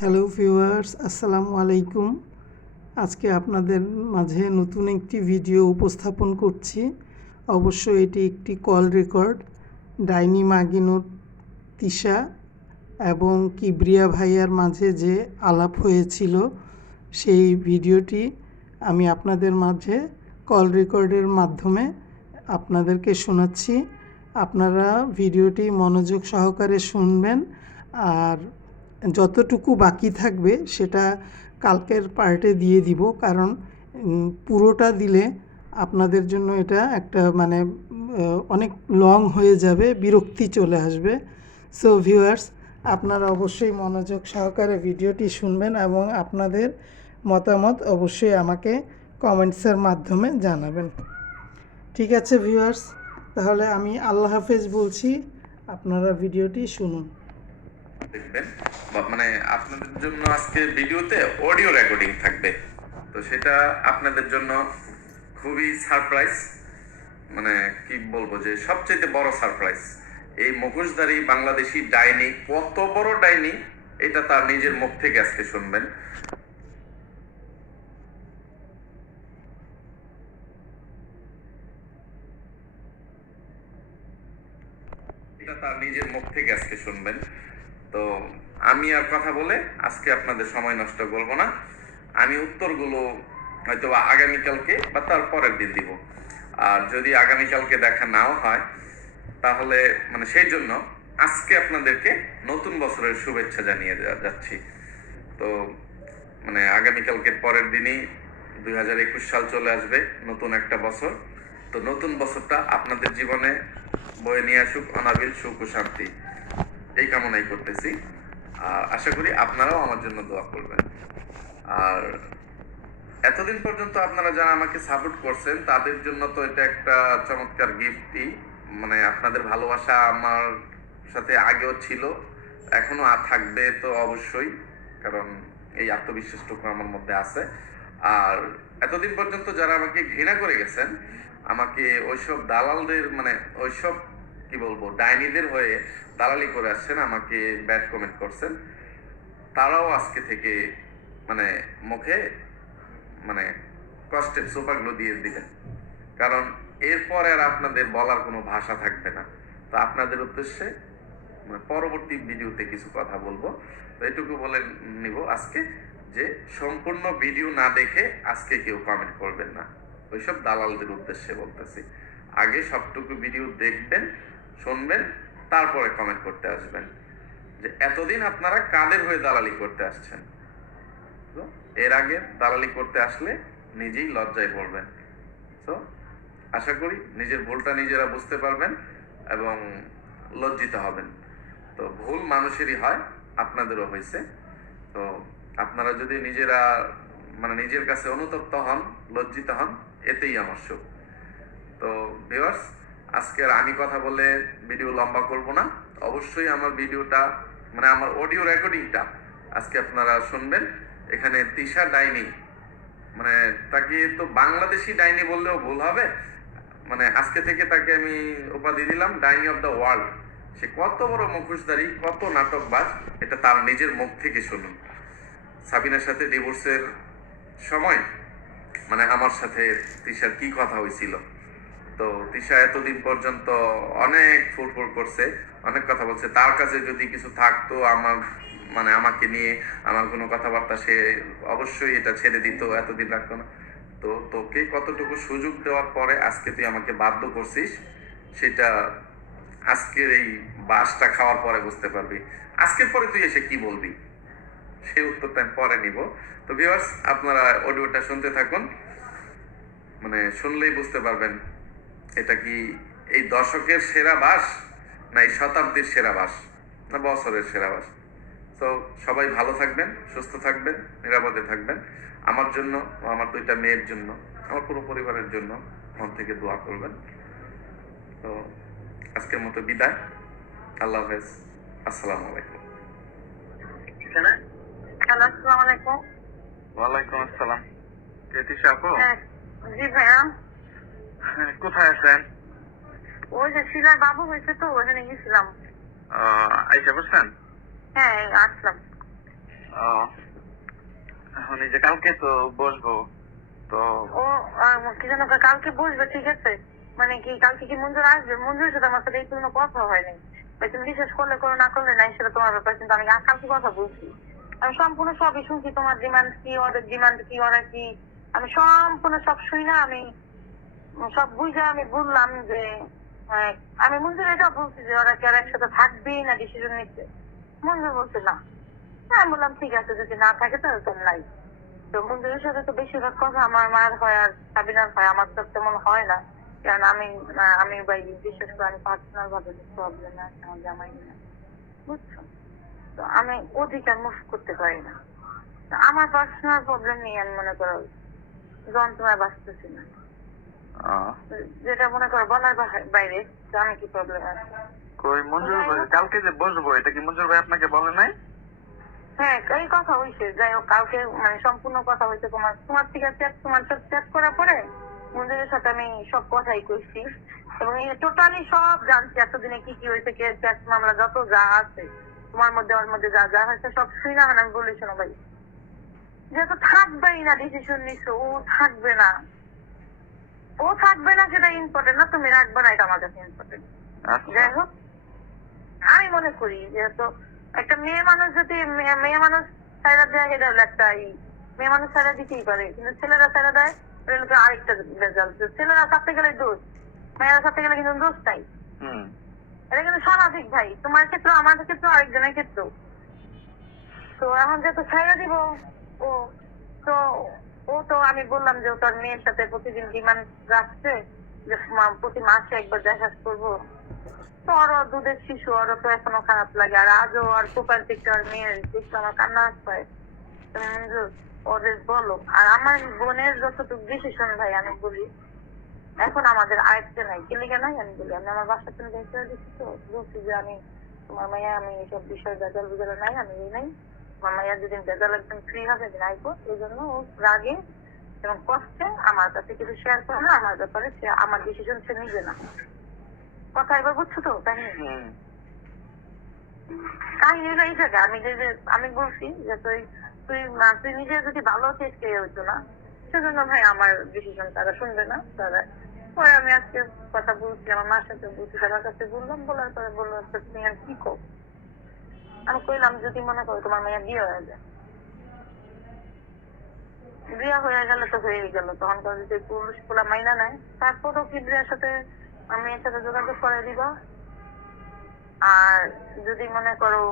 Hello viewers, আসসালামু আলাইকুম। আজকে আপনাদের মাঝে নতুন একটি ভিডিও উপস্থাপন করছি। অবশ্যই এটি একটি কল রেকর্ড। ডাইনি মাগিনুর তিশা এবং কিবরিয়া ভাইয়ার মাঝে যে আলাপ হয়েছিল সেই ভিডিওটি আমি আপনাদের মাঝে কল রেকর্ডের মাধ্যমে আপনাদেরকে শোনাচ্ছি। আপনারা ভিডিওটি মনোযোগ সহকারে শুনবেন, আর যতটুকু বাকি থাকবে সেটা কালকের পার্টে দিয়ে দিব, কারণ পুরোটা দিলে আপনাদের জন্য এটা একটা অনেক লং হয়ে যাবে, বিরক্তি চলে আসবে। সো ভিউয়ার্স, আপনারা অবশ্যই মনোযোগ সহকারে ভিডিওটি শুনবেন এবং আপনাদের মতামত অবশ্যই আমাকে কমেন্টসের মাধ্যমে জানাবেন। ঠিক আছে ভিউয়ার্স, তাহলে আমি আল্লাহ হাফেজ বলছি, আপনারা ভিডিওটি শুনুন। দেখবেন মানে আপনাদের জন্য আজকে ভিডিওতে অডিও রেকর্ডিং থাকবে, তো সেটা আপনাদের জন্য খুবই সারপ্রাইজ। মানে কি বলবো, যে সবচেয়ে বড় সারপ্রাইজ। এই মুখোশধারী বাংলাদেশি ডাইনি কত বড় ডাইনি, এটা তার নিজের মুখ থেকে আজকে শুনবেন। এটা তার নিজের মুখ থেকে আজকে শুনবেন। তো আমি আর কথা বলে আজকে আপনাদের সময় নষ্ট করব না। আমি উত্তরগুলো হয়তো আগামীকালকে বা তার পরের দিন দিব। আর যদি আগামীকালকে দেখা নাও হয়, তাহলে সেই জন্য আজকে আপনাদেরকে নতুন বছরের শুভেচ্ছা জানিয়ে যাচ্ছি। তো আগামীকালকের পরের দিনই 2021 সাল চলে আসবে, নতুন একটা বছর। তো নতুন বছরটা আপনাদের জীবনে বয়ে নিয়ে আসুক অনাবিল সুখ ও শান্তি, এই কামনাই করতেছি। আর আশা করি আপনারাও আমার জন্য দোয়া করবেন। আর এতদিন পর্যন্ত আপনারা যারা আমাকে সাপোর্ট করছেন তাদের জন্য তো এটা একটা চমৎকার গিফটই। আপনাদের ভালোবাসা আমার সাথে আগেও ছিল, এখনো থাকবে তো অবশ্যই, কারণ এই আত্মবিশ্বাসটুকু আমার মধ্যে আছে। আর এতদিন পর্যন্ত যারা আমাকে ঘৃণা করে গেছেন, আমাকে ওইসব দালালদের ওইসব কি বলবো ডাইনিদের হয়ে দালালি করে আসছেন, আমাকে ব্যাড কমেন্ট করছেন, তারাও আজকে থেকে মুখে কষ্টের সোফাগুলো দিয়ে দিলেন। কারণ এরপর আর আপনাদের বলার কোনো ভাষা থাকবে না। তো আপনাদের উদ্দেশ্যে পরবর্তী ভিডিওতে কিছু কথা বলবো। তো এটুকু বলে নিব আজকে, যে সম্পূর্ণ ভিডিও না দেখে আজকে কেউ কমেন্ট করবেন না। ওইসব দালালদের উদ্দেশ্যে বলতেছি, আগে সবটুকু ভিডিও দেখবেন, শুনবেন, তারপরে কমেন্ট করতে আসবেন যে এতদিন আপনারা কাদের হয়ে দালালি করতে আসছেন। তো এর আগে দালালি করতে আসলে নিজেই লজ্জায় পড়বেন। তো আশা করি নিজের ভুলটা নিজেরা বুঝতে পারবেন এবং লজ্জিত হবেন। তো ভুল মানুষেরই হয়, আপনাদেরও হয়েছে। তো আপনারা যদি নিজেরা নিজের কাছে অনুতপ্ত হন, লজ্জিত হন, এতেই আমার সুখ। তো ভিউয়ার্স, আজকে আর আমি কথা বলে ভিডিও লম্বা করব না। অবশ্যই আমার ভিডিওটা আমার অডিও রেকর্ডিংটা আজকে আপনারা শুনবেন। এখানে তিশা ডাইনি, তাকে তো বাংলাদেশি ডাইনি বললেও ভুল হবে। আজকে থেকে তাকে আমি উপাধি দিলাম ডাইনি অফ দ্য ওয়ার্ল্ড। সে কত বড় মুখোশধারী, কত নাটকবাজ, এটা তার নিজের মুখ থেকে শুনুন। সাবিনার সাথে ডিভোর্সের সময় আমার সাথে তিশার কি কথা হয়েছিল। তো তিশা এতদিন পর্যন্ত অনেক ফুরফুর করছে, অনেক কথা বলছে। তার কাছে যদি কিছু থাকতো আমার আমাকে নিয়ে, আমার কোনো কথাবার্তা, সে অবশ্যই এটা ছেড়ে দিত, এতদিন রাখতো না। তো তোকে কতটুকু সুযোগ দেওয়ার পরে আজকে তুই আমাকে বাধ্য করছিস, সেটা আজকের এই বাসটা খাওয়ার পরে বুঝতে পারবি। আজকের পরে তুই এসে কি বলবি, সেই উত্তরটা আমি পরে নিব। তো ভিউয়ার্স, আপনারা অডিওটা শুনতে থাকুন, শুনলেই বুঝতে পারবেন এটা কি এই দশকের সেরা বাস, না এই শতাব্দীর সেরা বাস, না বছরের সেরা বাস। তো সবাই ভালো থাকবেন, সুস্থ থাকবেন, নিরাপদে থাকবেন। আমার জন্য, আমার দুইটা মেয়ের জন্য, আমার পুরো পরিবারের জন্য মন থেকে দোয়া করবেন। তো আজকের মতো বিদায়। আল্লাহ হাফেজ। আসসালামু আলাইকুম। হ্যালো, আসসালামু আলাইকুম। ওয়ালাইকুম আসসালাম। কে তিশা আপু? হ্যাঁ, জি ভাইয়া। কোথায় আছেন? ওই যে শিলার বাবু হয়েছে তো ওখানে গেছিলাম। আইসা বসছেন? হ্যাঁ, এই আসলাম। যে কালকে তো বসবো তো। ও কি যেন কয়, কালকে বসবে, ঠিক আছে। মানে কি কালকে কি মঞ্জুর আসবে? মঞ্জুরের সাথে আমার সাথে এই কোনো কথা হয়নি। ভাই তুমি বিশ্বাস করলে করো, না করলে নাই, সেটা তোমার ব্যাপার। কিন্তু আমি কালকে কথা বলছি, আমি সম্পূর্ণ সবই শুনছি। তোমার ডিমান্ড কি, ওদের ডিমান্ড কি, ওরা কি, আমি সম্পূর্ণ সব শুই না। আমি সব বুঝে আমি বললাম যে আহ, আমি মঞ্জুর এটা বলছি যে ওরা কি আর একসাথে থাকবেই না, ডিসিশন নিচ্ছে। মঞ্জুর বলছে না। আমি বললাম ঠিক আছে, যদি না থাকে তাহলে তো নাই। তো মঞ্জুরের সাথে তো বেশিরভাগ কথা আমার মায়ের হয় আর সাবিনার হয়, আমার তো তেমন হয় না। কারণ আমি ভাই বিশেষ করে আমি পার্সোনাল ভাবে প্রবলেমে আছে আমার জামাই নিয়ে, বুঝছো? তো আমি অধিকার মুভ করতে পারি না। তো আমার পার্সোনাল প্রবলেম নিয়ে আমি মনে করো যন্ত্রণায় বাঁচতেছি না। আহ, যেটা মনে করো বলার বাইরে যে আমি কি প্রবলেম আছে। কই মঞ্জুর ভাই কালকে যে বসবো, এটা কি মঞ্জুর ভাই আপনাকে বলে নাই? হ্যাঁ, এই কথা হয়েছে। যাই হোক, কালকে মানে সম্পূর্ণ কথা হয়েছে। তোমার তোমার থেকে তোমার সাথে চ্যাট করার পরে মঞ্জুরের সাথে আমি সব কথাই কইছি এবং টোটালি সব জানছি। এতদিনে কি কি হয়েছে, কে ট্যাক্স মামলা যত যা আছে তোমার মধ্যে ওর মধ্যে যা যা হয়েছে সব শুই না। আমি বলি শোনো ভাই, যেহেতু থাকবেই না, ডিসিশন নিছো, ও থাকবে না, ও থাকবে না সেটা ইম্পর্টেন্ট না, তুমি রাখবে না এটা আমার কাছে ইম্পর্টেন্ট। আচ্ছা যাই হোক, আমি মনে করি যেহেতু একটা মেয়ে মানুষ যদি মেয়ে মানুষ ছাইরা দেয়, এটা হলো একটা মেয়ে মানুষ ছাইরা দিতেই পারে, কিন্তু ছেলেরা ছাইরা দেয়, এটা হলো আরেকটা রেজাল্ট। ছেলেরা থাকতে গেলে দোষ, মেয়েরা থাকতে গেলে কিন্তু দোষ নাই। হুম এটা কিন্তু স্বাভাবিক ভাই, তোমার ক্ষেত্রে, আমার ক্ষেত্রে, আরেকজনের ক্ষেত্রেও। তো এখন যেহেতু ছাইরা দিব ও, তো আমি বললাম যে ও তার মেয়ের সাথে প্রতিদিন ডিমান্ড রাখছে যে প্রতি মাসে একবার দেখা করবো। তো ওরও দুধের শিশু, ওরও তো এখনো খারাপ লাগে। আর আজও আর প্রোফাইল পিকচার মেয়ের দেখলে আমার কান্না পায়। তুমি মঞ্জুর ওদের বলো। আর আমার বোনের যতটুকু ডিসিশন ভাই আমি বলি, এখন আমাদের আয়ত্তে নাই। কেলিকে নাই আমি বলি, আমি আমার বাসার থেকে বের করে দিচ্ছি। তো বলছি যে আমি তোমার মাইয়া, আমি এইসব বিষয় বেজাল বুঝালে নাই, আমি এই নাই। তোমার মাইয়া যেদিন বেজাল একদম ফ্রি হবে সেদিন আইবো। এই জন্য ও রাগে এবং কষ্টে আমার কাছে কিছু শেয়ার করে না। আমার ব্যাপারে সে আমার ডিসিশন সে নিবে না। কথা এবার বুঝছো তো কাহিনী? হুম কাহিনী হলো এই জায়গায় আমি আমি বলছি যে তুই নিজে যদি ভালো চেষ্টা হতো না, সেজন্য ভাই আমার ডিসিশন তারা শুনবে না। তারা পরে আমি আজকে কথা বলছি, আমার মার সাথে বলছি, সবার কাছে বললাম। বলার পরে বললো আচ্ছা তুমি আর কি কর। আমি কইলাম যদি মনে করো তোমার মেয়ে বিয়ে হয়ে যায়, বিয়ে হয়ে গেলে তো হয়েই গেল, তখন তো যদি পুরুষ পোলা মাইনা নেয়, তারপরও কি বিয়ের সাথে মেয়ের সাথে যোগাযোগ করে দিবা। আর যদি মনে করো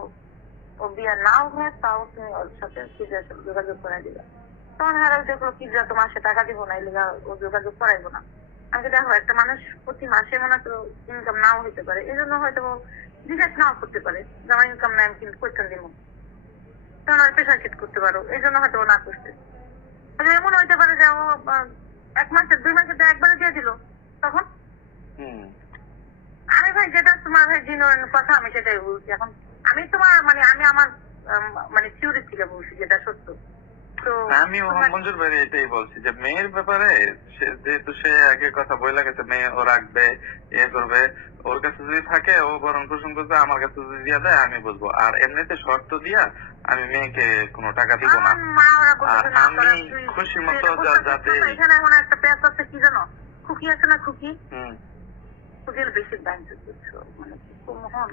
ও বিয়ে নাও হয়, তাও তুমি ওর সাথে কিডরার সাথে যোগাযোগ করে দিবে। তখন হারাও দেখলো কিডরা তো মাসে টাকা দিব না, এলিগা ও যোগাযোগ করাইবো না। আমি দেখো একটা মানুষ প্রতি মাসে মনে করো ইনকাম নাও হইতে পারে, এই জন্য হয়তো ডিসাইড নাও করতে পারে যে আমার ইনকাম নাই, আমি কিন্তু কোয়েশ্চেন দিব, তখন আর প্রেশার সেট করতে পারো, এই জন্য হয়তো ও না করছে। এমন হইতে পারে যে ও 1 মাসে 2 মাসে একবারে দিয়ে দিল, তখন হুম আমি ভাই যেটা তোমার ভাই জিনুইন কথা আমি সেটাই বলছি। এখন আমি তোমার মানে আমি আমার মানে থিওরি থেকে বলছি যেটা সত্য। তো আমি মঞ্জুর ভাই এটাই বলছি যে মেয়ের ব্যাপারে সে যেহেতু সে আগে কথা বলে গেছে, মেয়ে ও রাখবে, ইয়ে করবে, ওর কাছে যদি থাকে ও বরং পোষণ করবে, আমার কাছে যদি দিয়া দেয় আমি বুঝবো। আর এমনিতে শর্ত দিয়া আমি মেয়েকে কোনো টাকা দিব না। আমার মা ওরা আর বলতেছে না, আমি খুশি মতো যাতে এখানে এখন একটা পেঁয়াজ আছে কি জানো, খুকি আছে না, খুকি হুম খুকির বেশি ব্যাংক বুঝছো, মানে মোহন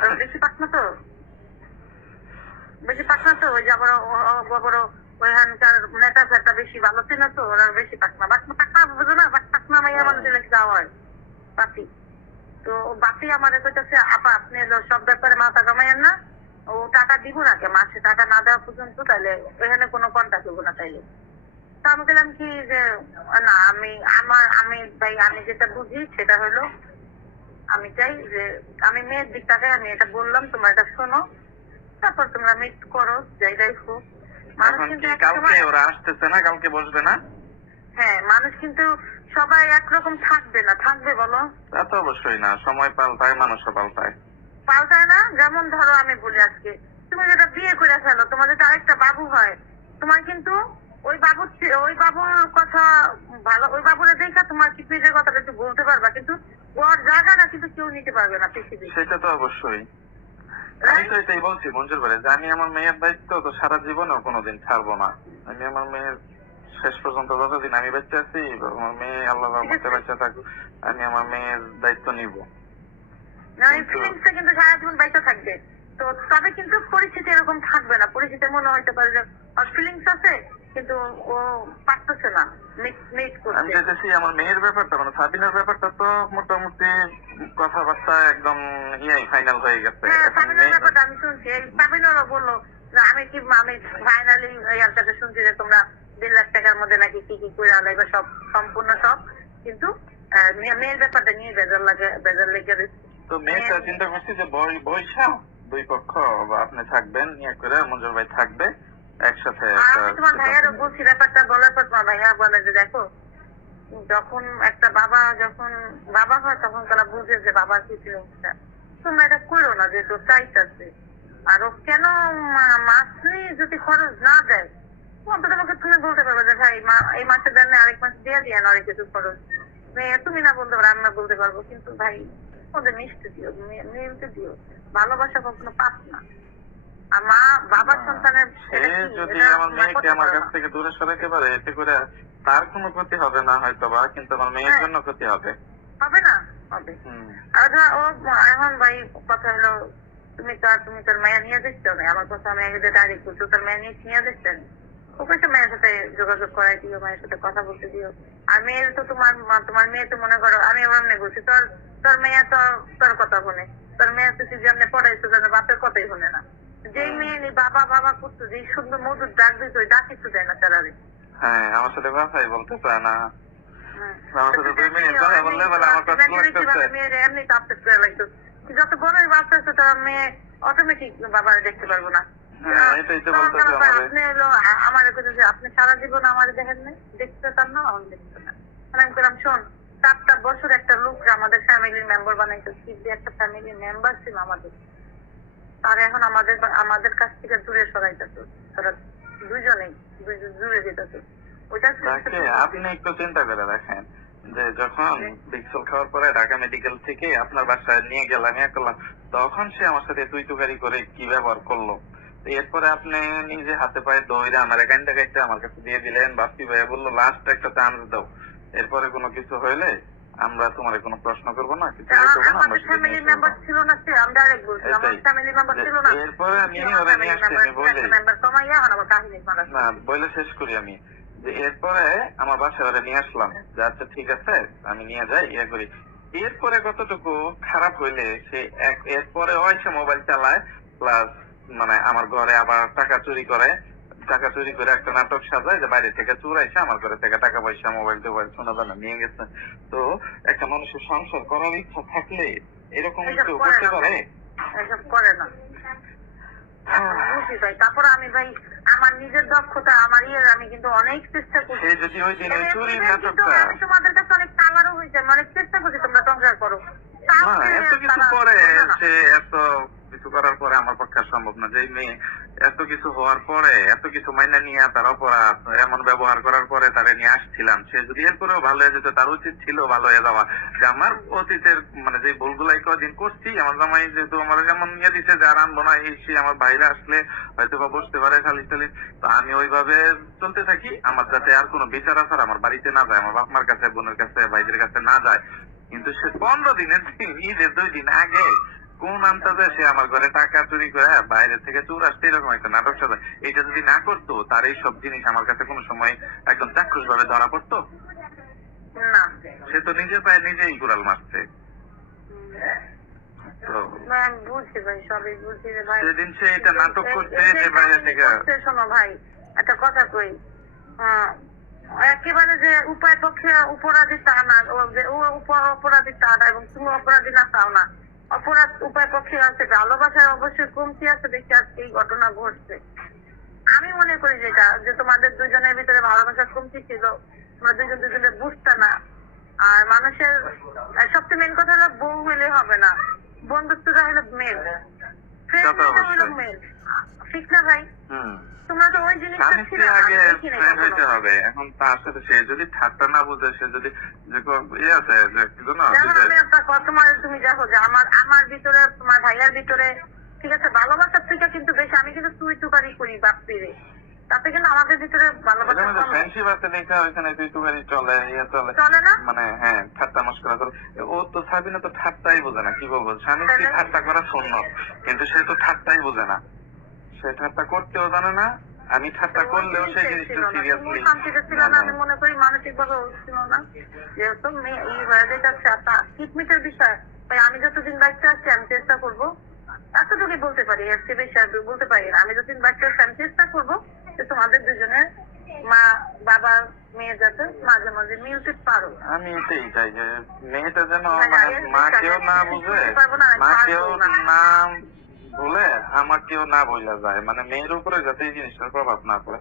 আর বেশি পাক না তো, বেশি পাক না তো, ওই যে আবার ওইখানকার নেতা ফেতা বেশি ভালো ছিল তো, ওরা বেশি পাক না, বুঝো না, পাক না মাইয়া মানুষের লেগে যাওয়া হয় বাতি। তো বাতি আমাদের কইতেছে আপা আপনি সব ব্যাপারে মাথা কামাইয়েন না, ও টাকা দিব না কে, মাসে টাকা না দেওয়া পর্যন্ত তাইলে এখানে কোনো কন্ট্যাক্ট হবো না তাইলে। তো আমি বললাম কি যে না, আমি ভাই আমি যেটা বুঝি সেটা হলো, আমি চাই যে আমি মেয়ের দিকটাকে আমি এটা বললাম, তোমরা এটা শোনো, তারপর তোমরা মিট করো যাই হোক। মানুষ এখন কিন্তু কি কালকে ওরা আসতেছে না, কালকে বসবে না? হ্যাঁ, মানুষ কিন্তু সবাই একরকম থাকবে না, থাকবে বলো? তা তো অবশ্যই না, সময় পাল্টায়, মানুষও পাল্টায়। পাল্টায় না। যেমন ধরো আমি বলি আজকে তুমি যেটা বিয়ে করে ফেলো, তোমার যদি আরেকটা বাবু হয়, তোমার কিন্তু ওই বাবুর কথা ভালো, ওই বাবুরে দেখা তোমার কি পেজের কথাটা একটু বলতে পারবা, কিন্তু ওর জায়গাটা কিন্তু কেউ নিতে পারবে না পৃথিবীতে। সেটা তো অবশ্যই। আমি তো এটাই বলছি মঞ্জুর ভাই, যে আমি আমার মেয়ের দায়িত্ব তো সারা জীবনও কোনোদিন ছাড়বো না। আমি আমার মেয়ের শেষ পর্যন্ত যতদিন আমি বেঁচে আছি, আমার মেয়ে আল্লাহর রহমতে বেঁচে থাকুক, আমি আমার মেয়ের দায়িত্ব নিব। না, এই ফিলিংসটা কিন্তু সারা জীবন বাইচা থাকবে। তো তবে কিন্তু পরিস্থিতি এরকম থাকবে না। পরিস্থিতি মনে হইতে পারে যে ওর ফিলিংস আছে কিন্তু ও পারতেছে না মিট আমি করতে। চাইতেছি আমার মেয়ের ব্যাপারটা, মানে সাবিনার ব্যাপারটা তো মোটামুটি কথাবার্তা একদম ফাইনাল হয়ে গেছে। হ্যাঁ, এখন সাবিনার মেয়ে- ব্যাপারটা আমি শুনছি। এই সাবিনারও বললো যে আমি ফাইনালি ইয়ার কাছে শুনছি যে তোমরা 1.5 লাখ টাকার মধ্যে নাকি কি কি করে আলাইবা, সব সম্পূর্ণ সব। কিন্তু মেয়ের ব্যাপারটা নিয়ে বেজার লেগে রয়েছে। তো মেয়েটা চিন্তা করছি যে বৈশা দুই পক্ষ বা আপনি থাকবেন, ইয়ে করে মঞ্জুর ভাই থাকবে একসাথে। আর আমি তোমার ভাইয়ারও বলছি ব্যাপারটা বলার পর তোমার ভাইয়া বলে যে দেখো, যখন একটা যখন বাবা হয় তখন তারা বুঝে যে বাবার কি ফিলিংসটা। তোমরা এটা করো না, যে তো চাইতেছে। আর ও কেন মাসে যদি খরচ না দেয়, অন্তত আমাকে তুমি বলতে পারবে যে ভাই এই মাসে দেন না, আরেক মাস দিয়ে দিয়ে না কিছু খরচ। তুমি না বলতে পারো, আমি না বলতে পারবো, কিন্তু ভাই ওদের মিষ্টি দিও, মিলতে দিও। ভালোবাসা কখনো পাপ না। আর বাবার সন্তানের সে যদি আমার মেয়েকে আমার কাছ থেকে দূরে সরাইতে পারে, এতে করে তার কোনো ক্ষতি হবে না হয়তো বা, কিন্তু আমার মেয়ের জন্য ক্ষতি হবে। হবে না, হবে। আর ও এখন ভাই কথা হলো, তুমি তোর মেয়ে নিয়ে দেখছো না। আমার কথা আমি আগে ডাইরেক্ট বলছো, তোর মেয়ে নিয়ে দেখছেন। ওকে তো মেয়ের সাথে যোগাযোগ করাই দিও, মেয়ের সাথে কথা বলতে দিও। আর মেয়ের তো তোমার মেয়ে তো মনে করো, আমি এমনি বলছি, তোর মেয়ে তো তোর কথা শুনে। তোর মেয়ে তো যেমনি পড়াইছো যেন বাপের কথাই শুনে না। যেই মেয়ে বাবা বাবা করতো, যেই সুন্দর মধুর ডাক দিত, ওই ডাক কিছু দেয় না তারারে। হ্যাঁ, আমার সাথে কথাই বলতে চায় না। আমার সাথে 2 মিনিট কথা বললে বলে আমার কথা লাগতেছে। মেয়ের এমনি আপসেট করে লাগতো। যত বড়ই বাচ্চা আছে তার মেয়ে অটোমেটিক বাবা দেখতে পারবো না। এটাই তো বলতেছে আপনি হলো আমার কথা যে আপনি সারা জীবন আমার দেখেন না, দেখতে চান না, আমি দেখতে না। আমি বললাম শোন, 7টা বছর একটা লোক আমাদের ফ্যামিলির মেম্বার বানাইতো, একটা ফ্যামিলির মেম্বার ছিল আমাদের। আর এখন আমাদের কাছ থেকে দূরে সরাইতেছে, তারা দুইজনেই দূরে যেতেছে। আপনি একটু চিন্তা করে দেখেন যে যখন বিক্সল খাওয়ার পরে ঢাকা মেডিকেল থেকে আপনার বাসায় নিয়ে গেলাম, করলাম, তখন সে আমার সাথে তুই তুকারি করে কি ব্যবহার করলো। এরপরে আপনি নিজে হাতে পায়ে দৌড়ে আমার একাইনটা কাইতে আমার কাছে দিয়ে দিলেন। বাপ্পি ভাইয়া বললো লাস্ট একটা চান্স দাও, এরপরে কোনো কিছু হইলে আমরা তোমার কোনো প্রশ্ন করবো না, কিছু করবো না। ফ্যামিলি মেম্বার ছিল না, আমি ডাইরেক্ট বলছি আমার ফ্যামিলি মেম্বার ছিল না। এরপরে আমি ওরা নিয়ে আসছি, আমি বলে না বলে শেষ করি আমি, যে এরপরে আমার বাসায় ওরা নিয়ে আসলাম, যে আচ্ছা ঠিক আছে আমি নিয়ে যাই, ইয়ে করি। এরপরে কতটুকু খারাপ হইলে সে এরপরে সে মোবাইল চালায়, প্লাস মানে আমার ঘরে আবার টাকা চুরি করে একটা নাটক সাজায় যে বাইরে থেকে চুরাইছে আমার ঘরে থেকে টাকা পয়সা মোবাইল টোবাইল সোনা দানা নিয়ে গেছে। তো একটা মানুষের সংসার করার ইচ্ছা থাকলে এরকম কিছু করতে পারে? এসব করে না, বুঝি ভাই। তারপর আমি ভাই আমার নিজের দক্ষতা আমার আমি কিন্তু অনেক চেষ্টা করছি। যদি ওই দিন চুরি নাটকটা, আমি তোমাদের কাছে অনেক কালারও হয়েছে, অনেক চেষ্টা করছি তোমরা সংসার করো। এত কিছু পরে সে এত কিছু করার পরে আমার পক্ষে সম্ভব না। যে মেয়ে এত কিছু হওয়ার পরে, এত কিছু মাইনা নিয়ে তার অপরাধ এমন ব্যবহার করার পরে তারে নিয়ে আসছিলাম, সে যদি এরপরেও ভালো হয়ে যেত, তার উচিত ছিল ভালো হয়ে যাওয়া। যে আমার অতীতের মানে যে ভুলগুলাই কদিন করছি, আমার জামাই যেহেতু আমার এমন নিয়ে দিচ্ছে যে আর আনবো না, সে আমার বাইরে আসলে হয়তো বা বসতে পারে খালি টালিশ, তো আমি ওইভাবে চলতে থাকি। আমার যাতে আর কোনো বিচার আচার আমার বাড়িতে না যায়, আমার বাপ মার কাছে, বোনের কাছে, ভাইদের কাছে না যায়। কিন্তু সে 15 দিনের ঈদের 2 দিন আগে কোন আন্তাজে সে আমার ঘরে টাকা চুরি করে বাইরে থেকে চোর আসতে এরকম একটা নাটক সাজায়। এটা যদি না করতো, তার এই সব জিনিস আমার কাছে কোনো সময় একদম চাক্ষুষ ভাবে ধরা পড়তো না। সে তো নিজের পায়ে নিজেই কুড়াল মারছে। বুঝছি ভাই, সবই বুঝছি রে ভাই। সেদিন সে এটা নাটক করছে যে বাইরে থেকে। শোনো ভাই, একটা কথা কই, একেবারে যে উপায় পক্ষে অপরাধী তা না, ও অপরাধী তা না, এবং তুমি অপরাধী না তাও না। অপরাধ উপায় পক্ষে আছে, ভালোবাসার অবশ্যই কমতি আছে দেখে আজকে এই ঘটনা ঘটছে। আমি মনে করি যেটা, যে তোমাদের দুজনের ভিতরে ভালোবাসার কমতি ছিল, তোমরা দুজনে বুঝতে না। আর মানুষের সবচেয়ে মেন কথা হলো বউ হইলে হবে না, বন্ধুত্বটা হলো মেল, ফ্রেন্ড হলো মেল, ঠিক না ভাই? তোমরা তো ওই জিনিসটা ছিল হইতে হবে। এখন তার সাথে সে যদি ঠাট্টা না বুঝে, সে যদি আছে যে কি জানো, তুমি দেখো যে আমার ভিতরে, তোমার ভাইয়ার ভিতরে ঠিক আছে, ভালোবাসার থেকে কিন্তু বেশি আমি কিন্তু তুই তুকারি করি বাপ্পি রে, তাতে কিন্তু আমাদের ভিতরে ভালোবাসা কমে। ফ্রেন্ডশিপ আছে দেখা ওইখানে তুই তুকারি চলে, ইয়ে চলে, চলে না? মানে হ্যাঁ ঠাট্টা মস্করা করে। ও তো সাবিনা তো ঠাট্টাই বোঝে না, কি বলবো, স্বামী স্ত্রী ঠাট্টা করা সুন্নত, কিন্তু সে তো ঠাট্টাই বোঝে না, সে ঠাট্টা করতেও জানে না। আমি ঠাট্টা করলেও সেই জিনিসটা সিরিয়াসলি শান্তিতে ছিল না, আমি মনে করি মানসিক ভাবে ছিল না, যেহেতু মেয়ে এই হয়ে যাচ্ছে ট্রিটমেন্টের বিষয়। তাই আমি যতদিন বাচ্চা আছি আমি চেষ্টা করবো, এতটুকুই বলতে পারি, এর চেয়ে বেশি আর বলতে পারি না। আমি যতদিন বাচ্চা আছি আমি চেষ্টা করবো যে তোমাদের দুজনের মা বাবা মেয়ে যাতে মাঝে মাঝে মিলতে পারো। আমি এটাই চাই যে মেয়েটা যেন মানে মাকেও না বুঝে, মাকেও না বলে, আমাকেও না বোঝা যায়, মানে মেয়ের উপরে যাতে এই জিনিসটার প্রভাব না পড়ে।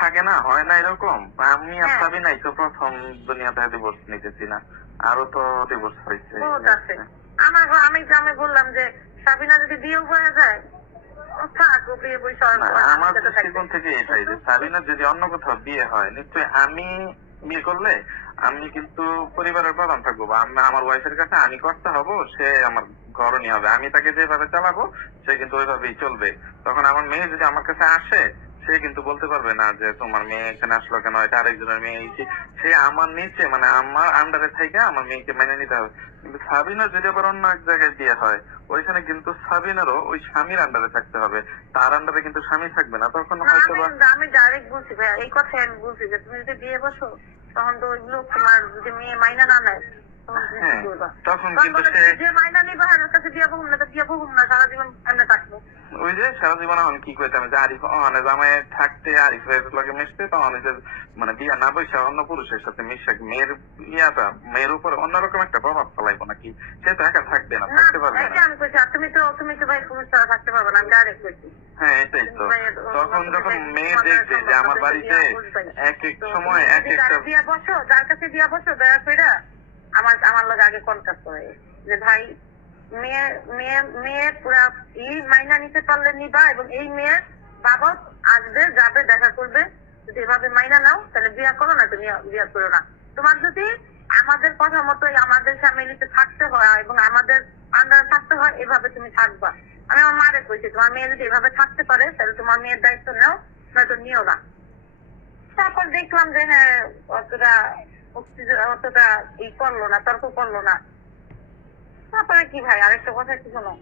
থাকে না, হয় না এরকম? আমি আর সাবিনাই তো প্রথম দুনিয়াতে ডিভোর্স নিতেছি না, আরো তো ডিভোর্স হয়েছে। আমি বললাম যে সাবিনা যদি বিয়ে হয়ে যায় থাক, ও বিয়ে বই আমার দৃষ্টিকোণ থেকে এটাই যে সাবিনা যদি অন্য কোথাও বিয়ে হয়, নিশ্চয়ই আমি বিয়ে করলে আমি কিন্তু পরিবারের প্রধান থাকবো, বা আমি আমার ওয়াইফের কাছে আমি কর্তা হব, সে আমার ঘরণী হবে, আমি তাকে যেভাবে চালাবো সে কিন্তু ওইভাবেই চলবে। তখন আমার মেয়ে যদি আমার কাছে আসে, সে কিন্তু বলতে পারবে না যে তোমার মেয়ে এখানে আসলো কেন, এটা আরেকজনের মেয়ে। সে আমার নিচে, মানে আমার আন্ডারে থেকে আমার মেয়েকে মেনে নিতে হবে। কিন্তু সাবিনার যদি আবার অন্য এক জায়গায় বিয়ে হয়, ওইখানে কিন্তু সাবিনারও ওই স্বামীর আন্ডারে থাকতে হবে, তার আন্ডারে কিন্তু স্বামী থাকবে না। তখন হয়তো আমি ডাইরেক্ট বলছি ভাই, এই কথাই আমি বলছি যে তুমি যদি বিয়ে বসো তখন তো ওইগুলো তোমার যদি মেয়ে মাইনা না নেয় তখন কিন্তু যে মাইনা নিবা ওর কাছে বিয়ে বহুম না, তো বিয়ে বহুম না, সারা জীবন এমনি থাকবো। ওই যে সারা জীবন এখন কি করতাম যে আরিফ জামাই থাকতে আরিফের লগে মিশতে, তখন মানে বিয়া না বসে অন্য পুরুষের সাথে মিশে মেয়ের মেয়ের উপর অন্যরকম একটা প্রভাব ফেলাইবো নাকি? সে তো একা থাকবে না, থাকতে পারবে না। আমি কইছি তুমি তো ভাই পুরুষ ছাড়া থাকতে পারবে না, আমি ডাইরেক্ট কইছি। হ্যাঁ এটাই তো। তখন যখন মেয়ে দেখবে যে আমার বাড়িতে এক এক সময় এক একটা বিয়া বসো, যার কাছে বিয়া বসো দয়া করে আমার লগে আগে কন্ট্যাক্ট করে যে ভাই মেয়ে পুরা এই মাইনা নিতে পারলে নিবা, এবং এই মেয়ের বাবা আসবে যাবে দেখা করবে, যদি এভাবে মাইনা নাও তাহলে বিয়া করো, না তুমি বিয়া করো না। তোমার যদি আমাদের কথা মতো আমাদের ফ্যামিলিতে থাকতে হয় এবং আমাদের আন্ডারে থাকতে হয়, এভাবে তুমি থাকবা। আমি আমার মারে কইছি তোমার মেয়ে যদি এভাবে থাকতে পারে তাহলে তোমার মেয়ের দায়িত্ব নাও, নয়তো নিও না। তারপর দেখলাম যে হ্যাঁ অতটা ই করলো না, তর্ক করলো না। তারপরে কি ভাই, আরেকটা কথা কি শোনো,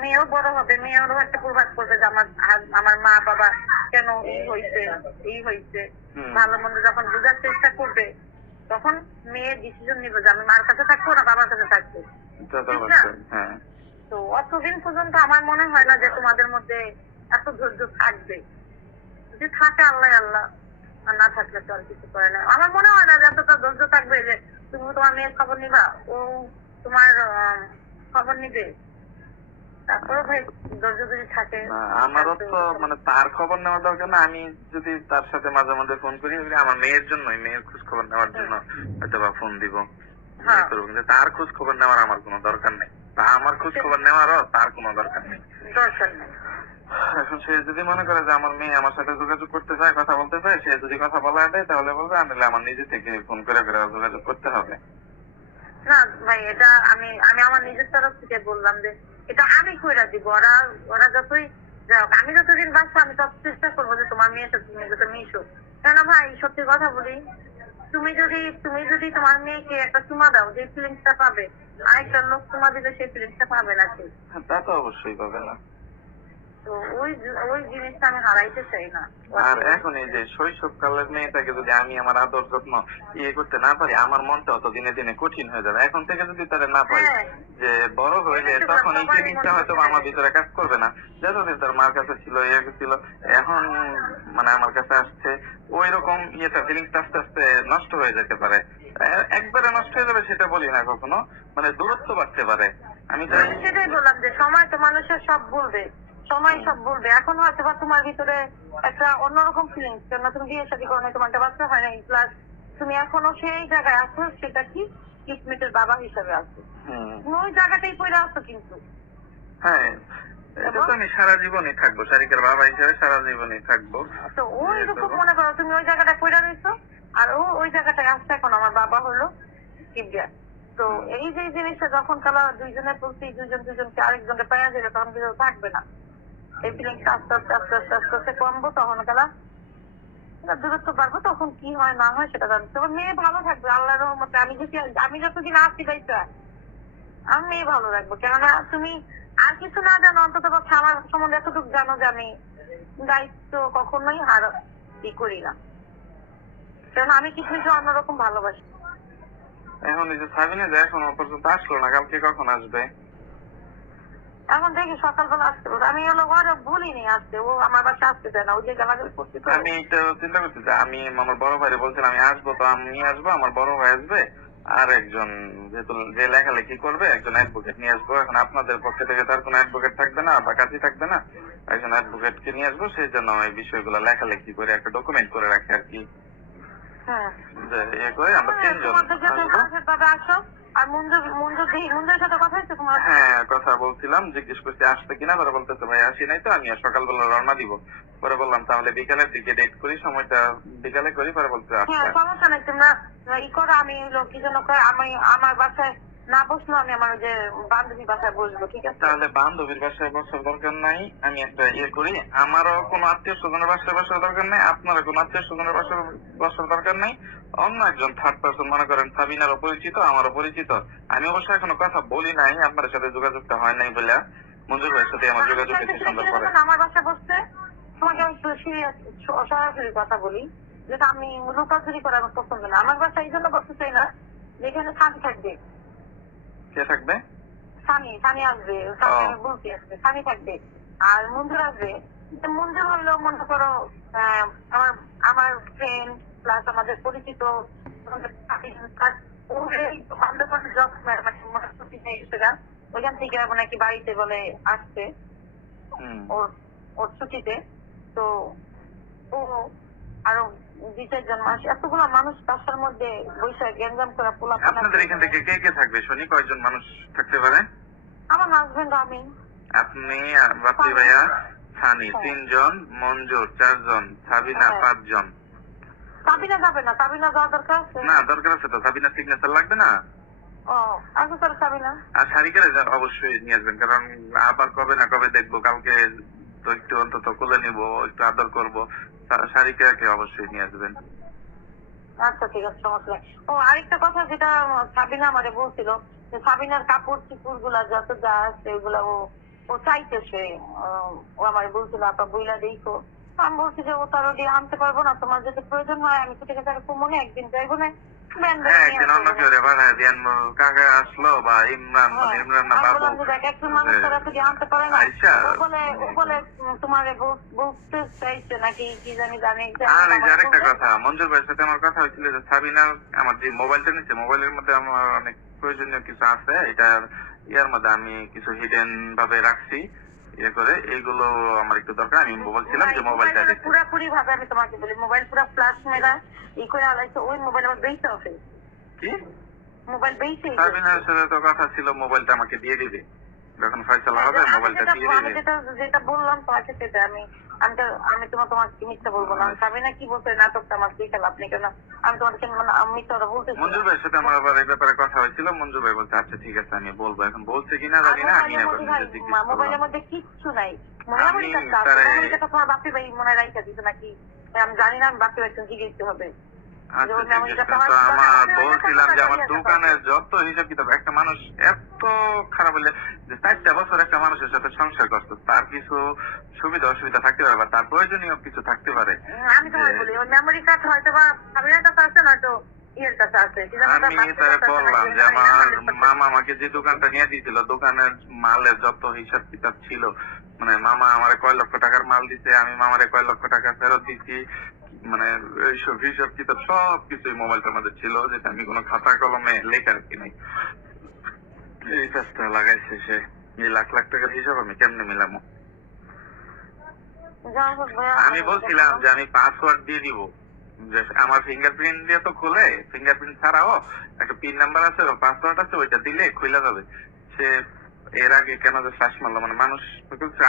মেয়েও বড় হবে, মেয়েরও একটা প্রভাব করবে যে আমার মা বাবা কেন এই হয়েছে ভালো মন্দ যখন বোঝার চেষ্টা করবে, তখন মেয়ে ডিসিশন নিবে যে আমি মার কাছে থাকবো না বাবার কাছে থাকবো। তো অতদিন পর্যন্ত আমার মনে হয় না যে তোমাদের মধ্যে এত ধৈর্য থাকবে। যদি থাকে আল্লাহ আল্লাহ, আর না থাকলে তো আর কিছু করে না। আমার মনে হয় না যে এতটা ধৈর্য থাকবে যে তুমি তোমার মেয়ের খবর নিবা, ও তোমার খবর নিবে। তারপরে ভাই ধৈর্য যদি থাকে। আমারও তো মানে তার খবর নেওয়া দরকার না, আমি যদি তার সাথে মাঝে মাঝে ফোন করি আমার মেয়ের জন্যই, মেয়ের খোঁজ খবর নেওয়ার জন্য হয়তো বা ফোন দিব। তার খোঁজ খবর নেওয়ার আমার কোনো দরকার নেই, বা আমার খোঁজ খবর নেওয়ারও তার কোনো দরকার নেই। এখন সে যদি মনে করে যে আমার মেয়ে আমার সাথে যোগাযোগ করতে চায়, কথা বলতে চায়, সে যদি কথা বলা দেয় তাহলে বলবে, আনলে আমার নিজে থেকে ফোন করে যোগাযোগ করতে হবে। না ভাই, এটা আমি আমার নিজের তরফ থেকে বললাম যে এটা আমি কইরা দিব। ওরা যতই যাক, আমি যতদিন বাঁচবো আমি তত চেষ্টা করবো যে তোমার মেয়ের সাথে তুমি যাতে মিশো। কেন ভাই সত্যি কথা বলি, তুমি যদি তোমার মেয়েকে একটা চুমা দাও, যে ফিলিংসটা পাবে আরেকটা লোক চুমা দিলে সেই ফিলিংসটা পাবে না। তা তো অবশ্যই পাবে না। তো ওই জিনিসটা আমি হারাইতে চাই না। আর এখন এই যে শৈশবকালের মেয়েটাকে যদি আমি আমার আদর যত্ন করতে না পারি, আমার মনটা অত দিনে দিনে কঠিন হয়ে যাবে। এখন থেকে যদি তারা না পাই, যে বড় হইলে তখন এই জিনিসটা হয়তো আমার ভিতরে কাজ করবে না। যতদিন তার মার কাছে ছিল ছিল, এখন মানে আমার কাছে আসছে, ওই রকম ফিলিংসটা আস্তে আস্তে নষ্ট হয়ে যেতে পারে। একবারে নষ্ট হয়ে যাবে সেটা বলি না কখনো, মানে দূরত্ব বাড়তে পারে। আমি সেটাই বললাম যে সময় তো মানুষের সব বলবে, সময় সব বলবে। এখন হয়তো বা তোমার ভিতরে একটা অন্যরকম ফিলিংস, কেন তুমি বিয়ে শাদী করো না, তোমার একটা বাচ্চা হয় না, প্লাস তুমি এখনো সেই জায়গায় আছো, সেটা কি কিসমিটের বাবা হিসাবে আছো, ওই জায়গাটাই পড়ে আসছো। কিন্তু হ্যাঁ, এটা তো আমি সারা জীবনই থাকবো, শারিকার বাবা হিসেবে সারা জীবনই থাকবো। তো ওই রকম মনে করো তুমি ওই জায়গাটা পড়ে রয়েছো, আর ওই জায়গাটায় আসছে এখন আমার বাবা হলো কিবরিয়া। তো এই যে জিনিসটা যখন কালা দুইজনে বলছি দুইজন দুজনকে আরেকজনকে পাওয়া যাবে তখন কিন্তু থাকবে না। এই ফিলিংস আস্তে আস্তে আস্তে আস্তে আস্তে আস্তে কমবো, তখন কালা দূরত্ব বাড়বো, তখন কি হয় না হয় সেটা জানি। তখন মেয়ে ভালো থাকবে আল্লাহর রহমতে। আমি যতদিন আসছি পাইছা আমি মেয়ে ভালো রাখবো। কেননা তুমি আর কিছু না জানো, অন্তত পক্ষে আমার সম্বন্ধে এতটুকু জানো যে আমি দায়িত্ব কখনোই ই করি না, কারণ আমি কিছু কিছু অন্যরকম ভালোবাসি। এখন এই যে সাবিনা যে এখনো পর্যন্ত আসলো না, কালকে কখন আসবে? এখন দেখি সকালবেলা আসতে বলতে, আমি হলো ঘরে বলিনি আসতে, ও আমার বাসা আসতে দেয় না, ওই যে গালাগালি করছি তো। আমি এটা চিন্তা করছি যে আমি আমার বড় ভাইরে বলছিলাম আমি আসবো, তো আমি আসবো, আমার বড় ভাই আসবে, আর একজন যেহেতু যে লেখালেখি করবে একজন অ্যাডভোকেট নিয়ে আসবো। এখন আপনাদের পক্ষে থেকে তার কোনো অ্যাডভোকেট থাকবে না বা কাছে থাকবে না, একজন অ্যাডভোকেট কে নিয়ে আসবো, সেই জন্য এই বিষয়গুলো লেখালেখি করে একটা ডকুমেন্ট করে রাখি আর কি, হ্যাঁ, যে ইয়ে করে আমরা তিনজন তোমাদের যদি আসবো। আসে তবে আসো। আর মঞ্জুর সাথে কথা হয়েছে তোমার? হ্যাঁ, কথা বলছিলাম, জিজ্ঞেস করছি আসবে কিনা, পরে বলতেছে ভাই আসি নাই, তো আমি আর সকালবেলা রওনা দিব। পরে বললাম তাহলে বিকালের দিকে ডেট করি, সময়টা বিকালে করি, পরে বলতে হ্যাঁ, আচ্ছা। সমস্যা নাই, তোমরা ই করো। আমি হলো কি যেন কয়, আমি আমার বাসায় না বসলো, আমি আমার ওই যে বান্ধবী বাসায় বসবো, ঠিক আছে? তাহলে বান্ধবীর বাসায় বসার দরকার নাই, আমি একটা ইয়ে করি, আমারও কোনো আত্মীয় স্বজনের বাসায় বসার দরকার নাই, আপনারও কোনো আত্মীয় স্বজনের বাসায় বসার দরকার নাই, অন্য একজন থার্ড পার্সন, মনে করেন সাবিনারও পরিচিত আমারও পরিচিত। আমি অবশ্য এখনো কথা বলি নাই, আপনার সাথে যোগাযোগটা হয় নাই বলে, মঞ্জুর ভাইয়ের সাথে আমার যোগাযোগ হয়েছে সন্ধ্যার পরে। আমার বাসায় বসতে তোমাকে আমি সরাসরি কথা বলি, যেটা আমি লুকাচুরি করা আমার পছন্দ না। আমার বাসায় এই জন্য বসতে চাই না, যেখানে স্বামী থাকবে। কে থাকবে? স্বামী আসবে, স্বামী আমি বলছি আসবে, স্বামী থাকবে আর মঞ্জুর আসবে। মঞ্জুর হলো মনে করো আমার আমার ফ্রেন্ড প্লাস আমাদের পরিচিত ওইখান থেকে নাকি বাড়িতে বলে আসছে ওর ওর ছুটিতে। তো ও আরো 2-4 জন মানুষ, এতগুলো মানুষ বাসার মধ্যে বৈশাখ গ্যাঞ্জাম করে পোলা। আপনাদের এখান থেকে কে কে থাকবে শুনি, কয়জন মানুষ থাকতে পারে? আমার হাজবেন্ড, আমি, আপনি, বাপি ভাইয়া, সানি 3 জন, মঞ্জুর 4 জন, সাবিনা 5 জন। সাবিনা যাবে না? সাবিনা যাওয়া দরকার আছে? না, দরকার আছে তো, সাবিনা সিগনেচার লাগবে না? ও আচ্ছা, স্যার সাবিনা আর শারিকারে অবশ্যই নিয়ে আসবেন, কারণ আবার কবে না কবে দেখবো, কালকে তো একটু অন্তত কোলে নিবো, একটু আদর করবো, শারিকাকে অবশ্যই নিয়ে আসবেন। আচ্ছা ঠিক আছে, সমস্যা নেই। ও আরেকটা কথা, যেটা সাবিনা আমারে বলছিল, যে সাবিনার কাপড় চুপড় গুলা যত যা আছে ওগুলা ও চাইতেছে। ও আমারে বলছিল আপা বইলা দেখো। আমি বলছি যে ও তার দিয়ে আনতে পারবো না, তোমার যদি প্রয়োজন হয় আমি ছুটে গেছে মনে একদিন যাইবো না, হ্যাঁ, একদিন অন্য কেউ রে বাড়ায় দিয়ান, কাকা আসলো বা ইমরান, মানে ইমরান না বাবু একজন মানুষ তারা যদি আনতে পারে না। আইসা, ও বলে তোমারে বলতে চাইছে নাকি কি জানি জানি। আর এই যে আরেকটা কথা, মঞ্জুর ভাইয়ের সাথে আমার কথা হয়েছিল যে সাবিনার আমার যে মোবাইলটা নিচ্ছে, মোবাইলের মধ্যে আমার অনেক প্রয়োজনীয় কিছু আছে, এটার ইয়ার মধ্যে আমি কিছু হিডেন ভাবে রাখছি, ইয়ে করে, এইগুলো আমার একটু দরকার। আমি বলছিলাম যে মোবাইলটা পুরাপুরি ভাবে আমি তোমাকে বলি, মোবাইল পুরা ফ্ল্যাশ মেরা ই করে আলাইছে, ওই মোবাইল আমার বেইতে হবে। কি মোবাইল বেইতে? সাবিনার সাথে তো কথা ছিল মোবাইলটা আমাকে দিয়ে দিবে, যখন ফয়সালা হবে মোবাইলটা দিয়ে দিবে। যেটা বললাম তোমাকে সেটা আমি তোমাকে মিথ্যা বলবো না। সাবিনা কি বলছে, নাটকটা আমার দেখে লাভ নেই, কেন আমি তোমাকে মিথ্যা বলতেছি। মঞ্জুর ভাইয়ের সাথে আমার আবার এই ব্যাপারে কথা হয়েছিল, মঞ্জুর ভাই বলছে আচ্ছা ঠিক আছে আমি বলবো, এখন বলছে কিনা জানি না, আমি এখন মোবাইলের মধ্যে কিচ্ছু নাই। তোমার বাপি ভাই মনে হয় রাইখা দিতে নাকি আমি জানি না, আমি বাপি ভাই জিজ্ঞেস হবে। আচ্ছা ঠিক আছে, তো আমার বলছিলাম যে আমার দোকানের যত হিসাব কিতাব, একটা মানুষ এত খারাপ হলে যে 4টা বছর একটা মানুষের সাথে সংসার করতো, তার কিছু সুবিধা অসুবিধা থাকতে পারে বা তার প্রয়োজনীয় কিছু থাকতে পারে। আমি তোমার বলি ওই মেমোরি কার্ড হয়তো বা সাবিনার কাছে আছে, নয়তো ইয়ের কাছে আছে। আমি তারে বললাম যে আমার মামা আমাকে যে দোকানটা নিয়ে দিয়েছিল, দোকানের মালের যত হিসাব কিতাব ছিল, মানে মামা আমারে কয় লক্ষ টাকার মাল দিছে, আমি মামারে কয় লক্ষ টাকা ফেরত দিচ্ছি, মানে এইসব হিসাব কিতাব সবকিছু মোবাইলটার মধ্যে ছিল, যেটা আমি কোনো খাতা কলমে লেখা রাখি নাই। এই কাজটা লাগাইছে সে, এই লাখ লাখ টাকার হিসাব আমি কেমনে মিলামো? আমি বলছিলাম যে আমি পাসওয়ার্ড দিয়ে দিব, যে আমার ফিঙ্গারপ্রিন্ট দিয়ে তো খুলে, ফিঙ্গারপ্রিন্ট ছাড়াও একটা পিন নাম্বার আছে, পাসওয়ার্ড আছে, ওইটা দিলে খুলে যাবে। সে এর আগে কেন যে শ্বাস মারলো, মানে মানুষ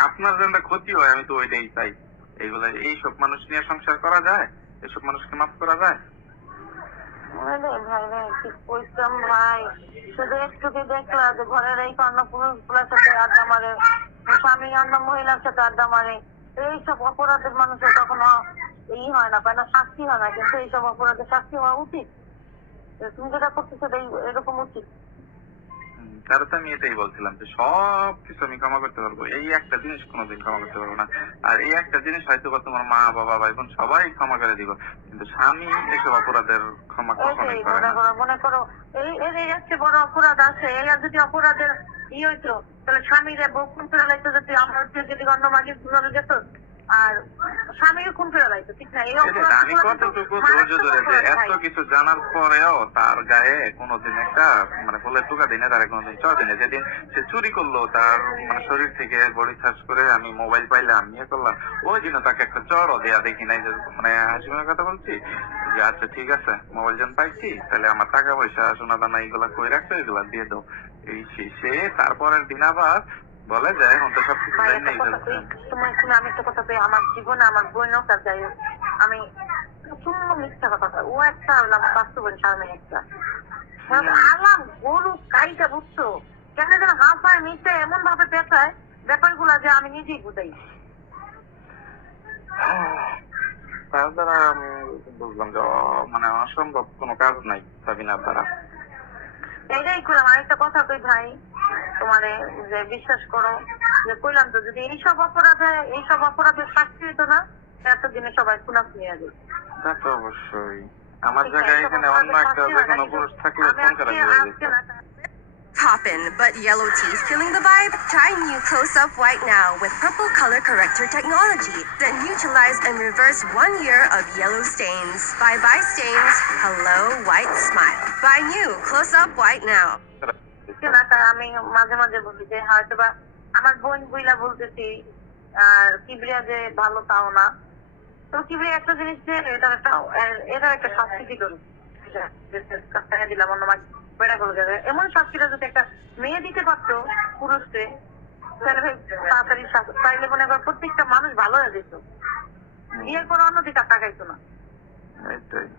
আপনার যেন ক্ষতি হয়, আমি তো ওইটাই চাই। এইগুলো এইসব মানুষ নিয়ে সংসার করা যায়? এইসব মানুষকে মাফ করা যায়? আরে ভাই রে, কি কইতাম ভাই, শুধু একটুকে দেখলা যে ঘরের এই অন্য পুরুষগুলোর সাথে আড্ডা মারে, স্বামী অন্য মহিলার সাথে আড্ডা মারে, এইসব অপরাধের মানুষের কখনো হয় না, কেন শাস্তি হয় না, কিন্তু এইসব অপরাধের শাস্তি হওয়া উচিত। তুমি যেটা করতেছো এরকম উচিত। তার তো আমি এটাই বলছিলাম যে সব কিছু আমি ক্ষমা করতে পারবো, এই একটা জিনিস কোনোদিন ক্ষমা করতে পারবো না। আর এই একটা জিনিস হয়তো বা তোমার মা বাবা ভাই বোন সবাই ক্ষমা করে দিব, কিন্তু স্বামী এসব অপরাধের ক্ষমা কখনোই করে না। মনে করো এই হচ্ছে বড় অপরাধ আছে, এই আর যদি অপরাধের হইতো তাহলে স্বামীরে বউ খুন করে লাইতো, যদি আমার যদি অন্য মাকে ধরে যেত, আর স্বামীও খুন করে লাইতো, ঠিক না? এই আমি কতটুকু ধৈর্য ধরে যে এত কিছু জানার পরেও তার গায়ে কোনোদিন একটা মানে ফুলের টুকা দিনে তারা কোনোদিন চড় দিনে, যেদিন সে চুরি করলো তার মানে শরীর থেকে বডি সার্চ করে আমি মোবাইল পাইলাম ইয়ে করলাম, ওই দিনও তাকে একটা চড়ও দেয়া দেখি নাই। যে মানে হাসি মনের কথা বলছি যে আচ্ছা ঠিক আছে মোবাইল যখন পাইছি তাহলে আমার টাকা পয়সা সোনা দানা এগুলা কই রাখছো এগুলা দিয়ে দাও, এই সে তারপরের দিন আবার বলে যে এখন তো সবকিছু নেই। আমি একটা কথা পেয়ে আমার জীবনে আমার বোনও কাজ যাই হোক, আমি শুনবো মিথ্যা কথা, ও একটা আমার বাস্তবের সামনে একটা আলাম গরু গাড়িটা, বুঝছো কেন যেন হাঁপায় মিশে এমন ভাবে পেঁচায় ব্যাপারগুলা যে আমি নিজেই বুঝাই। তার দ্বারা বুঝলাম যে মানে অসম্ভব কোনো কাজ নাই সাবিনার দ্বারা। এইটাই করলাম। আরেকটা কথা কই ভাই, তোমারে যে বিশ্বাস করো যে কইলাম তো, যদি এইসব অপরাধের শাস্তি হইতো না এতদিনে সবাই খুনাখ নিয়ে যাবে। তা তো অবশ্যই। আমার জায়গায় এখানে অন্য একটা যে কোনো পুরুষ থাকলে ফোন করা যেত। Poppin', but yellow teeth feeling the vibe? Try new Close-Up White now with purple color corrector technology that neutralize and reverse 1 year of yellow stains. Bye-bye stains, hello white smile. Buy new Close-Up White now. আমি মাঝে মাঝে বলি যে হয়তো বা আমার বোন বুইলা বলতেছি, আর কিবরিয়া যে ভালো তাও না, তো কিবরিয়া একটা জিনিস যে এটার একটা শাস্তি দিল, দিলাম অন্য মাকে বেড়া করে যাবে, এমন শাস্তিটা যদি একটা মেয়ে দিতে পারতো পুরুষকে, তাহলে তাড়াতাড়ি চাইলে মনে কর প্রত্যেকটা মানুষ ভালো হয়ে যেত, বিয়ের পর অন্যদিকে তাকাইতো না। এটাই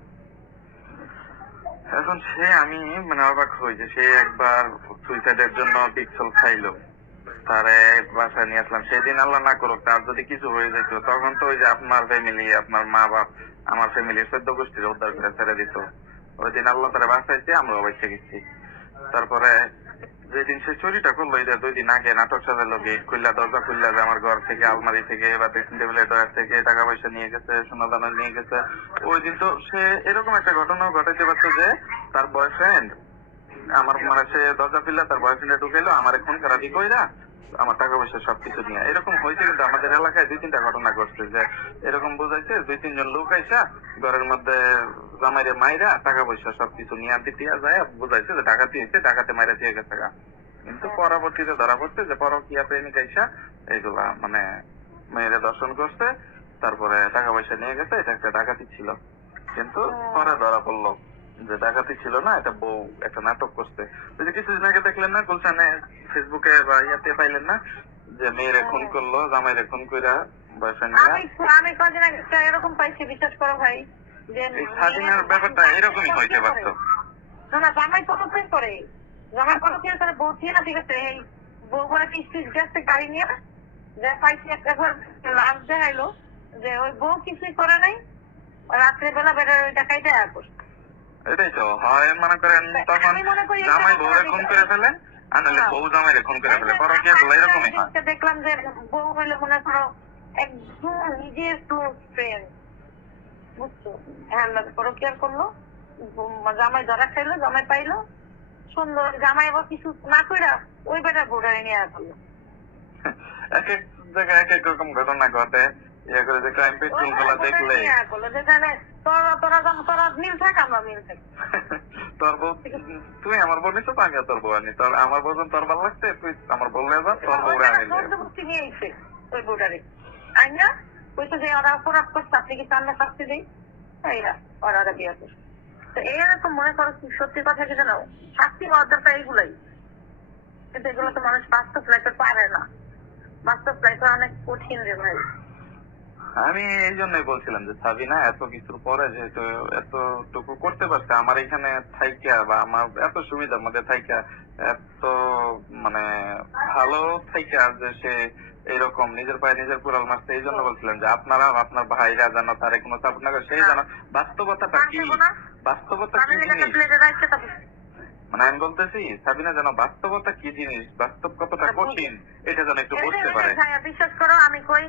এখন সে আমি মানে অবাক হই যে সে একবার সুইসাইডের জন্য পিক্সেল খাইলো, তারে বাসায় নিয়ে আসলাম। সেদিন আল্লাহ না করুক তার যদি কিছু হয়ে যেত, তখন তো ওই যে আপনার ফ্যামিলি আপনার মা বাপ আমার ফ্যামিলি 14 গোষ্ঠীর উদ্ধার করে ছেড়ে দিত। ওই দিন আল্লাহ তারা বাঁচাইছে, আমরাও বেঁচে গেছি। তারপরে যেদিন সে চুরিটা করলো, এই 2 দিন আগে নাটক সাজালো, গেট খুললা দরজা খুললা যে আমার ঘর থেকে আলমারি থেকে বা ড্রেসিং টেবিলের ড্রয়ার থেকে টাকা পয়সা নিয়ে গেছে, সোনা দানা নিয়ে গেছে। ওই দিন তো সে এরকম একটা ঘটনা ঘটাইতে পারতো যে তার বয়ফ্রেন্ড আমার মানে সে দরজা খুললা তার বয়ফ্রেন্ডে ঢুকাইলো, আমার খুন খারাপি কইরা আমার টাকা পয়সা সবকিছু নিয়ে। এরকম হয়েছে কিন্তু আমাদের এলাকায় 2-3টা ঘটনা ঘটছে যে এরকম বোঝাইছে 2-3 জন লোক আইসা ঘরের মধ্যে জামাইরে মাইরা টাকা পয়সা সবকিছু নিয়ে দিয়া যায়, বোঝাইছে যে ডাকাতি হয়েছে, ডাকাতে মাইরা দিয়ে গেছে। কিন্তু পরবর্তীতে ধরা পড়ছে যে পরকীয়া প্রেমিক আইসা এইগুলা মানে মেয়েরে দর্শন করছে, তারপরে টাকা পয়সা নিয়ে গেছে, এটা একটা ডাকাতি ছিল। কিন্তু পরে ধরা পড়লো যে ডাকাতি ছিল না, এটা বউ একটা নাটক করছে। কিছুদিন আগে দেখলেন না গুলশানে ফেসবুকে বা ইয়াতে পাইলেন না যে মেয়েরে খুন করলো, জামাইরে খুন কইরা বয়ফ্রেন্ড নিয়ে। আমি কদিন আগে এরকম পাইছি, বিশ্বাস করো ভাই, যে এই স্বাধীনের ব্যাপারটা এরকমই হইতে পারতো না। জামাই পরকিয়া করে, জামাই পরকিয়া করে বউ ছিল, ঠিক আছে, এই বউ ঘরে কিস্তি যাচ্ছে গাড়ি নিয়ে যা পাইছি একবার লাশ দেখাইলো যে ওই বউ কিছুই করে নাই, রাত্রে বেলা বেড়ার ওই টাকাই দেয়া করছে। এটাই তো হয়, মনে করেন তখন জামাই বউরে খুন করে ফেলে, আর নাহলে বউ জামাইরে খুন করে ফেলে। পরকীয়া গুলো এরকমই হয়। দেখলাম যে বউ হইলে মনে করো একদম নিজের ক্লোজ ফ্রেন্ড, বুঝছো, হ্যাঁ পরকীয়া করলো, জামাই ধরা খাইলো, জামাই পাইলো, সুন্দর জামাই আবার কিছু না কইরা ওই বেটার বউটারে নিয়ে আসলো। এক এক জায়গায় এক এক রকম ঘটনা ঘটে। ইয়ে করে যে ক্রাইম পেট্রোল গুলা দেখলে তোরা মিল থাক, আমরা মিল থাকি। তোর বউ তুই আমার বউ নিছো, আমি তোর বউ আনি, তোর আমার বউ তোর ভালো লাগছে, তুই আমার বউ নিয়ে যা, তোর বউ আনি নিয়ে আইছে ওই বউটারে আইনা কইছে যে ওরা অপরাধ করছে, আপনি কি চান না শাস্তি দিই, ওরা বিয়ে করছে। তো এরকম মনে করো সত্যি কথা কি জানো, শাস্তি হওয়ার দরকার এইগুলাই, কিন্তু এগুলো তো মানুষ বাস্তব লাইফে পারে না। বাস্তব লাইফে অনেক কঠিন রে ভাই। আমি এই জন্যই বলছিলাম যে সাবিনা এত কিছুর পরে যেহেতু এতটুকু করতে পারছে আমার এখানে থাইকা বা আমার এত সুবিধার মধ্যে থাইকা এত মানে ভালো থাইকা যে সে এইরকম নিজের পায়ে নিজের কুড়াল মারছে, এই জন্য বলছিলাম যে আপনারা আপনার ভাইরা যেন তারে কোনো সাপোর্ট না করে, সেই যেন বাস্তবতাটা কি, বাস্তবতা কি জিনিস, মানে আমি বলতেছি সাবিনা যেন বাস্তবতা কি জিনিস, বাস্তব কতটা কঠিন এটা যেন একটু বুঝতে পারে। বিশ্বাস করো আমি কই